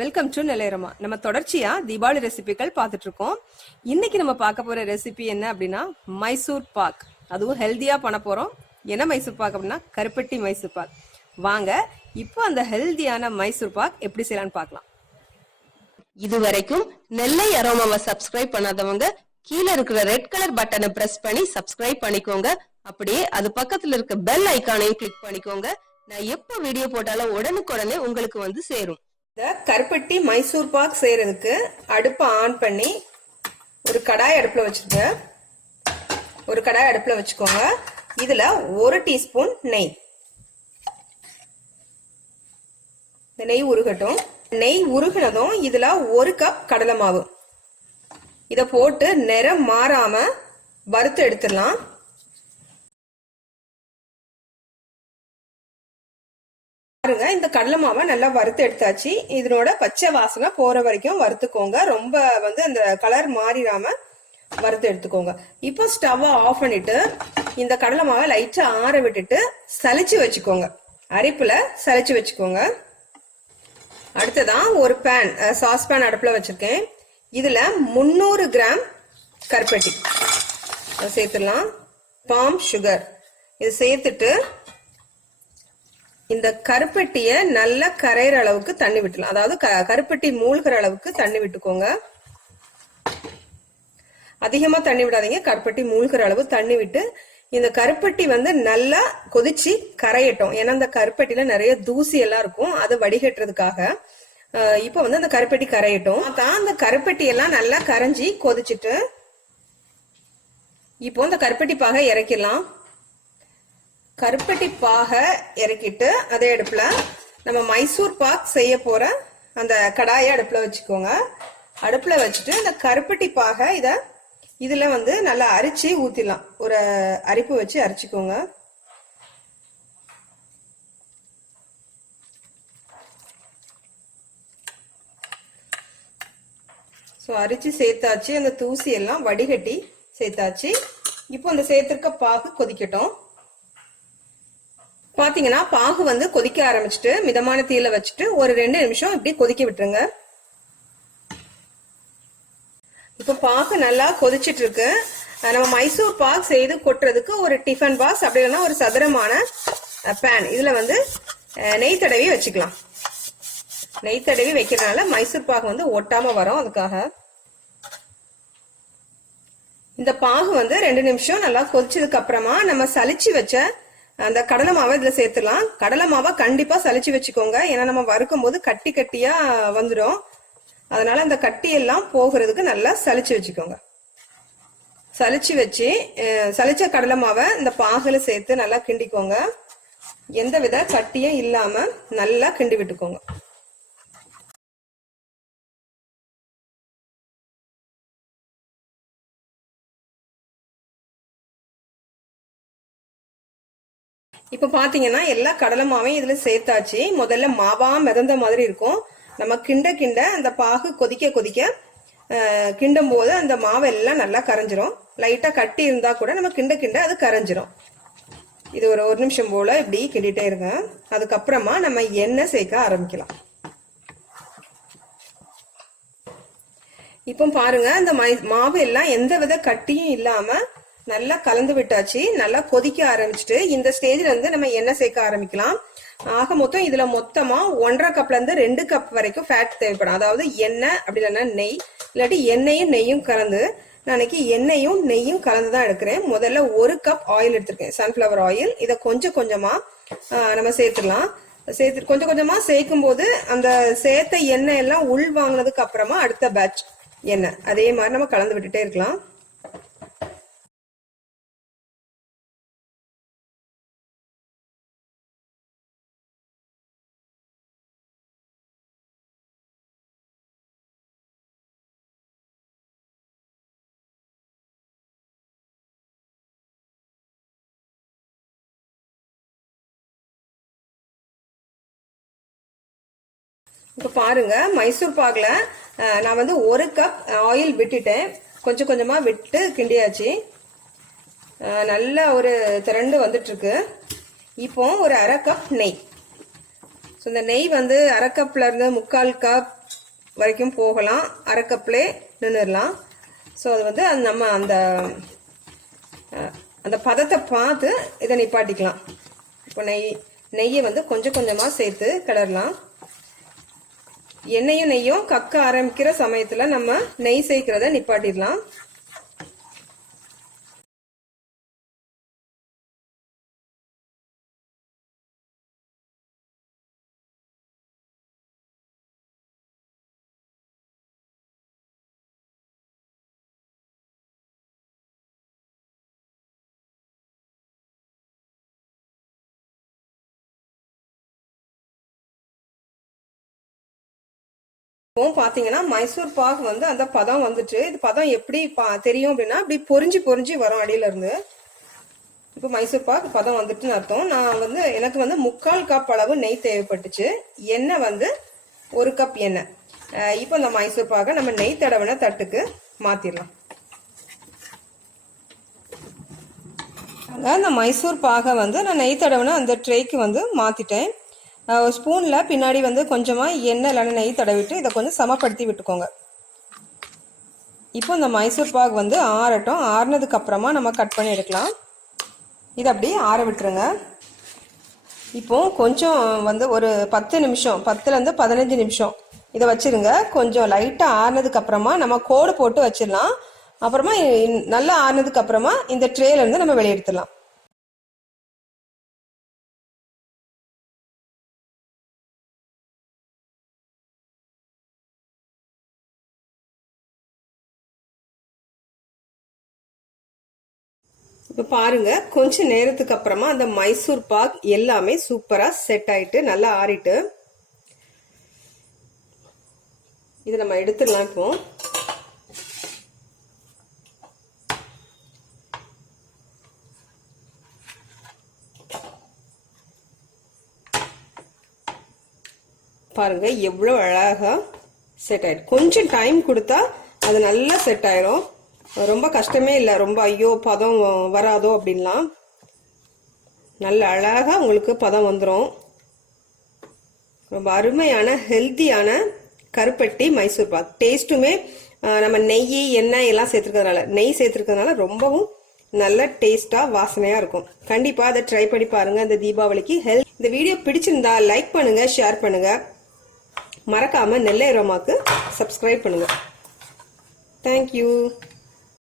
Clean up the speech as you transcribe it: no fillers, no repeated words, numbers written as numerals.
Welcome to Nellai aroma. நம்ம தொடர்ச்சியா தீபாவளி ரெசிபிகள் பார்த்துட்டு இருக்கோம். இன்னைக்கு நம்ம பார்க்க போற ரெசிபி என்ன அப்படின்னா மைசூர் பாக். அதுவும் ஹெல்தியா பண்ண போறோம். என்ன மைசூர் பாக் அப்படின்னா கருப்பட்டி மைசூர் பாக். வாங்க இப்போ அந்த ஹெல்தியான மைசூர் பாக் எப்படி செய்யலாம்னு பார்க்கலாம். இது வரைக்கும் நெல்லை அரோமாவை சப்ஸ்கிரைப் பண்ணாதவங்க கீழே இருக்கிற ரெட் கலர் பட்டனை பிரஸ் பண்ணி சப்ஸ்கிரைப் பண்ணிக்கோங்க. அப்படியே அது பக்கத்துல இருக்க பெல் ஐக்கானையும் கிளிக் பண்ணிக்கோங்க. நான் எப்ப வீடியோ போட்டாலும் உடனுக்குடனே உங்களுக்கு வந்து சேரும். இந்த கருப்பட்டி மைசூர் பாக் செய்யறதுக்கு அடுப்பை ஆன் பண்ணி ஒரு கடாய் அடுப்புல வச்சுக்கோங்க. இதுல 1 டீஸ்பூன் நெய். இந்த நெய் உருகட்டும். நெய் உருகினதும் இதுல 1 கப் கடலை மாவு. இத போட்டு நிறம் மாறாம வறுத்து எடுத்துடலாம். பாருங்க, இந்த கடலை மாவை நல்லா வறுத்து எடுத்தாச்சு. இதனோட பச்சை வாசனை போற வரைக்கும் வறுத்துக்கோங்க. ரொம்ப அந்த கலர் மாறிடாம வறுத்து எடுத்துக்கோங்க. இப்போ ஸ்டவ் ஆஃப் பண்ணிட்டு இந்த கடலை மாவை லைட்டா ஆற விட்டுட்டு சலிச்சு வச்சுக்கோங்க. அரிப்புல சலிச்சு வச்சுக்கோங்க. அடுத்ததான் ஒரு சாஸ் பேன் அடுப்புல வச்சிருக்கேன். இதுல 300 கிராம் கருப்பட்டி சேர்த்துடலாம். பாம் சுகர் இது சேர்த்துட்டு இந்த கருப்பட்டிய நல்லா கரையிற அளவுக்கு தண்ணி விட்டுலாம். அதாவது கருப்பட்டி மூழ்கிற அளவுக்கு தண்ணி விட்டுக்கோங்க. அதிகமா தண்ணி விடாதீங்க. கருப்பட்டி மூழ்கிற அளவு தண்ணி விட்டு இந்த கருப்பட்டி நல்லா கொதிச்சு கரையட்டும். ஏன்னா இந்த கருப்பட்டியில நிறைய தூசி எல்லாம் இருக்கும். அதை வடிகட்டுறதுக்காக இப்ப அந்த கருப்பட்டி கரையட்டும். அந்த கருப்பட்டி எல்லாம் நல்லா கரைஞ்சி கொதிச்சுட்டு இப்போ இந்த கருப்பட்டி பாகை இறக்கிடலாம். கருப்பட்டி பாகை இறக்கிட்டு அதே அடுப்புல நம்ம மைசூர் பாக் செய்ய போற அந்த கடாயை அடுப்புல வச்சுக்கோங்க. அடுப்புல வச்சுட்டு இந்த கருப்பட்டி பாகை இதுல நல்லா அரிச்சு ஊத்திடலாம். ஒரு அரிப்பு வச்சு அரிச்சுக்கோங்க. அரிச்சு சேர்த்தாச்சு. அந்த தூசி எல்லாம் வடிகட்டி சேர்த்தாச்சு. இப்போ அந்த சேர்த்திருக்க பாகு கொதிக்கட்டும். பாத்தீங்கன்னா பாகு கொதிக்க ஆரம்பிச்சுட்டு மிதமான தீயில வச்சுட்டு ஒரு 2 நிமிஷம் இப்படி கொதிக்க விட்டுருங்க. இப்ப பாகு நல்லா கொதிச்சிட்டு இருக்கு. நம்ம மைசூர் பாக் செய்து கொட்டுறதுக்கு ஒரு டிஃபன் பாக்ஸ் அப்படி இல்லைன்னா ஒரு சதுரமான பேன் இதுல நெய் தடவி வச்சுக்கலாம். நெய் தடவி வைக்கிறதுனால மைசூர் பாகு ஒட்டாம வரும். அதுக்காக இந்த பாகு 2 நிமிஷம் நல்லா கொதிச்சதுக்கு அப்புறமா நம்ம சலிச்சு வச்ச அந்த கடலை மாவை இதுல சேர்த்துலாம். கடலை மாவை கண்டிப்பா சலிச்சு வச்சுக்கோங்க. ஏன்னா நம்ம வறுக்கும் போது கட்டி கட்டியா வந்துடும். அதனால அந்த கட்டி எல்லாம் போகிறதுக்கு நல்லா சலிச்சு வச்சுக்கோங்க. சலிச்சு வச்சு சலிச்ச கடலை மாவை இந்த பாகுல சேர்த்து நல்லா கிண்டிக்கோங்க. எந்தவித கட்டியும் இல்லாம நல்லா கிண்டி விட்டுக்கோங்க. இப்ப பாத்தீங்கன்னா எல்லா கடலை மாவையும் இதுல சேர்த்தாச்சு. முதல்ல மாவா மிதந்த மாதிரி இருக்கும். நம்ம கிண்ட கிண்ட அந்த பாகு கொதிக்க கொதிக்க கிண்டும் போது அந்த மாவு எல்லாம் நல்லா கரைஞ்சிரும். லைட்டா கட்டி இருந்தா கூட நம்ம கிண்ட கிண்ட அது கரைஞ்சிரும். இது ஒரு 1 நிமிஷம் போல இப்படி கிண்டிட்டே இருங்க. அதுக்கப்புறமா நம்ம எண்ணெய் சேர்க்க ஆரம்பிக்கலாம். இப்போ பாருங்க, அந்த மாவு எல்லாம் எந்த வித கட்டியும் இல்லாம நல்லா கலந்து விட்டாச்சு. நல்லா கொதிக்க ஆரம்பிச்சுட்டு இந்த ஸ்டேஜ்ல நம்ம எண்ணெய் சேர்க்க ஆரம்பிக்கலாம். ஆக மொத்தம் இதுல மொத்தமா 1.5 கப்ல இருந்து 2 கப் வரைக்கும் ஃபேட் தேவைப்படும். அதாவது எண்ணெய் அப்படி இல்லைன்னா நெய், இல்லாட்டி எண்ணெயும் நெய்யும் கலந்து. நான் எண்ணெயும் நெய்யும் கலந்துதான் எடுக்கிறேன். முதல்ல 1 கப் ஆயில் எடுத்திருக்கேன், சன்ஃபிளவர் ஆயில். இதை கொஞ்சம் கொஞ்சமா நம்ம சேர்த்துடலாம். கொஞ்சம் கொஞ்சமா சேர்க்கும் போது அந்த சேர்த்த எண்ணெய் எல்லாம் உள் வாங்கினதுக்கு அப்புறமா அடுத்த பேட்ச் எண்ணெய் அதே மாதிரி நம்ம கலந்து விட்டுட்டே இருக்கலாம். இப்ப பாருங்க, மைசூர் பாக்ல நான் 1 கப் ஆயில் விட்டுட்டேன். கொஞ்சம் கொஞ்சமா விட்டு கிண்டியாச்சு. நல்லா ஒரு திரண்டு வந்துட்டு இருக்கு. இப்போ ஒரு 1/2 கப் நெய். இந்த நெய் 1/2 கப்ல இருந்து 3/4 கப் வரைக்கும் போகலாம், அரை கப்லே நின்றுடலாம். ஸோ அது வந்து நம்ம அந்த பதத்தை பார்த்து இதை நிப்பாட்டிக்கலாம். இப்போ நெய்யை வந்து கொஞ்சம் கொஞ்சமாக சேர்த்து கிளறலாம். நெய்யும் கக்க ஆரம்பிக்கிற சமயத்தில் நம்ம நெய் சேர்க்கிறத நிப்பாட்டிடலாம். இப்போ பாத்தீங்கன்னா மைசூர் பாக் வந்து அந்த பதம் வந்துட்டு, இது பதம் எப்படி தெரியும் அப்படின்னா இப்படி பொறிஞ்சு பொறிஞ்சு வரும் அடியில இருந்து. இப்போ மைசூர் பாக் பதம் வந்துட்டுன்னு அர்த்தம். நான் வந்து எனக்கு வந்து 3/4 கப் அளவு நெய் தேவைப்பட்டுச்சு. எண்ணெய் வந்து 1 கப் எண்ணெய். இப்போ இந்த மைசூர் பாக்கை நம்ம நெய் தடவின தட்டுக்கு மாத்திடலாம். அந்த மைசூர் பாகை வந்து நான் நெய் தடவின அந்த ட்ரேக்கு வந்து மாத்திட்டேன். ஸ்பூனில் பின்னாடி வந்து கொஞ்சமாக எண்ணெய் இல்லைன்னா நெய் தடவிட்டு இதை கொஞ்சம் சமப்படுத்தி விட்டுக்கோங்க. இப்போ இந்த மைசூர் பாக் வந்து ஆறட்டும். ஆறுனதுக்கு அப்புறமா நம்ம கட் பண்ணி எடுக்கலாம். இதை அப்படியே ஆற விட்டுருங்க. இப்போ கொஞ்சம் வந்து ஒரு 10 நிமிஷம், 10லேருந்து 15 நிமிஷம் இதை வச்சிருங்க. கொஞ்சம் லைட்டாக ஆறுனதுக்கு அப்புறமா நம்ம கோடு போட்டு வச்சிடலாம். அப்புறமா நல்லா ஆறுனதுக்கு அப்புறமா இந்த ட்ரேல இருந்து நம்ம வெளியே எடுத்துடலாம். இப்போ பாருங்க, கொஞ்ச நேரத்துக்கு அப்புறமா அந்த மைசூர் பாக் எல்லாமே சூப்பரா செட் ஆயிட்டு நல்லா ஆறிட்டு இதை நம்ம எடுத்துடலாம். இப்போ பாருங்க எவ்வளவு அழகா செட் ஆயிடும். கொஞ்சம் டைம் கொடுத்தா அது நல்லா செட் ஆயிடும். ரொம்ப கஷ்டமே இல்லை. ரொம்ப ஐயோ பதம் வராதோ அப்படின்லாம் நல்ல அழகா உங்களுக்கு பதம் வந்துடும். ரொம்ப அருமையான ஹெல்த்தியான கருப்பட்டி மைசூர் பாக். டேஸ்ட்டுமே நம்ம நெய் எண்ணெய் எல்லாம் சேர்த்துருக்கிறதுனால ரொம்பவும் நல்ல டேஸ்டா வாசனையா இருக்கும். கண்டிப்பா அதை ட்ரை பண்ணி பாருங்க இந்த தீபாவளிக்கு. இந்த வீடியோ பிடிச்சிருந்தா லைக் பண்ணுங்க, ஷேர் பண்ணுங்க. மறக்காம நெல்லை அரோமாக்கு சப்ஸ்கிரைப் பண்ணுங்க. தேங்க்யூ.